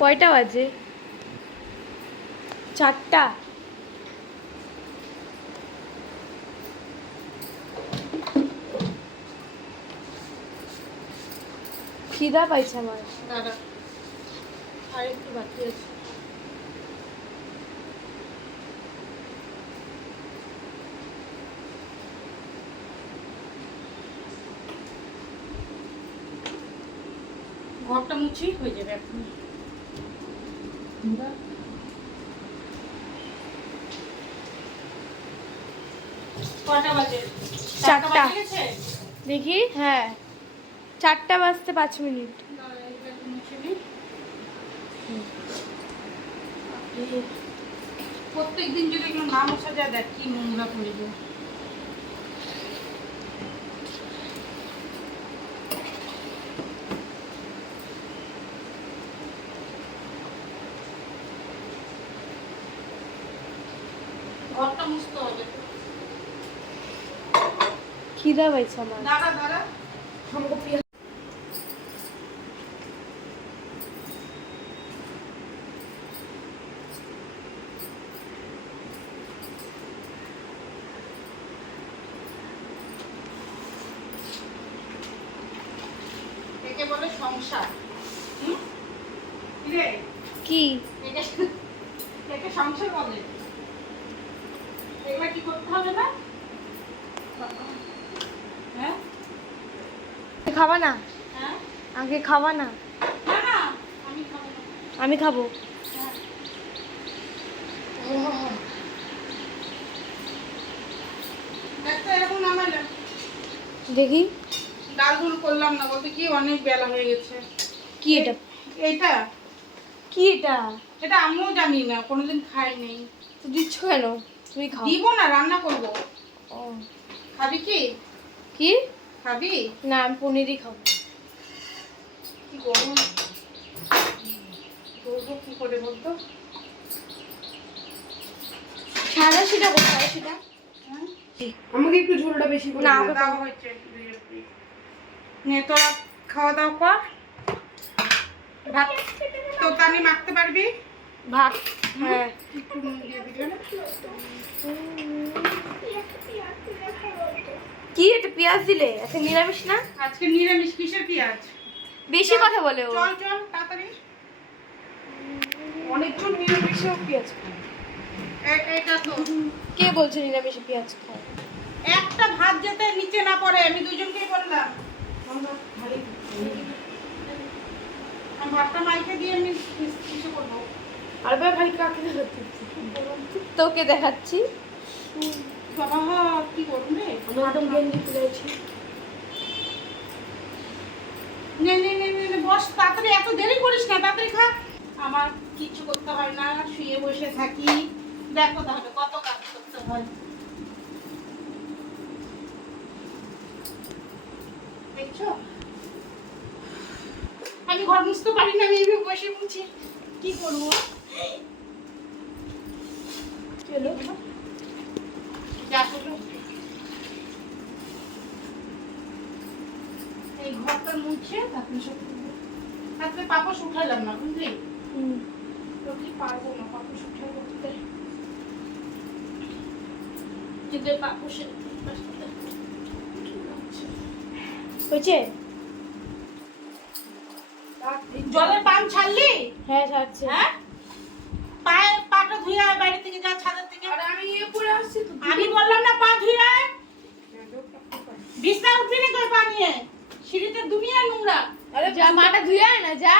কয়টা বাজে? 4টা। খিদা পাইছে আমার। দাঁড়া, আর একটু বাকি আছে। ঘরটা মুছি হয়ে যাবে এখন। কয়টা বাজে? 4টা। বাজে গেছে? দেখি, হ্যাঁ 4টা বাজতে 5 মিনিট। দাঁড়া, এগুলো একটু মুছে নিই। প্রত্যেকদিন যদি এগুলো না মোছা যায়, দেখ কি নোংরা পড়ে যায়। ঘরটা মুছতে হবে। খিদা পাইছে আমার। দাঁড়া দাঁড়া, একে বলে সংসার। রে, কি? একে সংসার বলে। এগুলা কি করতে হবে না? হ্যাঁ খাবা না? হ্যাঁ, আগে খাবা না? না না, আমি খাবো না। আমি খাবো। হ্যাঁ। দেখতো এরকম নামাইলাম, দেখি ডালগুলো করলাম না, বলতে কি অনেক বেলা হয়ে গেছে। কি এটা? এইটা কি এটা? এটা আমিও জানি না, কোনোদিন খাই নেই। তো দিচ্ছ কেন? তুমি খাও। দিব না, রান্না করব। ও, খাবি কি? কি? খাবি? না, আমি পনিরই খাবো। কি করবো করবো কি করে বলতো? সাদা সেটা কোথায় সেটা? হ্যাঁ? আমাকে একটু ঝোলটা বেশি করে না, দিও। আমাকে দেওয়া হয়েছে। নে তোরা খাওয়া দাওয়া কর। ভাত তো পানি মাখতে পারবি? ভাত। হ্যাঁ। একটু নুন দিয়ে দিলে। কি এটা পেঁয়াজ দিলে? আচ্ছা নিরামিষ না? আজকে নিরামিষ, কিসের পেঁয়াজ? বেশি কথা বলে ও। চল চল তাড়াতাড়ি। অনেকজন নিরামিষেও পেঁয়াজ খায়। এটা তো কে বলছে নিরামিষে পেঁয়াজ খায়? একটা ভাত যাতে নিচে না পড়ে, আমি দুজনকেই বললাম। আমরা ভারী আমি ভাতটা মাইকে দিয়ে আমি কিছু করবো। আর ভাই কাকে দেখাচ্ছি? তোকে দেখাচ্ছি। বাবা কি করবো রে? আমি একদম গেঞ্জি খুলেছি। নে নে নে নে নে, বস তাড়াতাড়ি, এত দেরি করিস না, তাড়াতাড়ি খা। আমার কিচ্ছু করতে হয় না, শুয়ে বসে থাকি। দেখো তাহলে কত কাজ করতে হয়। দেখছো, আমি ঘর মুছতে পারি না, আমি এইভাবে বসে মুছি। কি করবো? চলো যা হলো। এই ঘরটা মুছে তারপরে সব করবো। আজকে পাপোশ উঠালাম না, বুঝলি? তো কি পারবো না পাপোশ উঠাই করতে। যদি পাপোশে হয়েছে? জলের পাম্প ছাড়লি? হ্যাঁ ছাড়ছে। হ্যাঁ, পায়ে পাটা ধুয়ে আয় বাইরে থেকে, যা ছাদের থেকে। আর আমি পরে আসছি তো। আমি বললাম না পা ধুয়ে আয়। বিছনা উঠবি না তোর পা নিয়ে, সিঁড়িতে দুনিয়া নোংরা। যা, মাটা ধুয়ে আয় না, যা।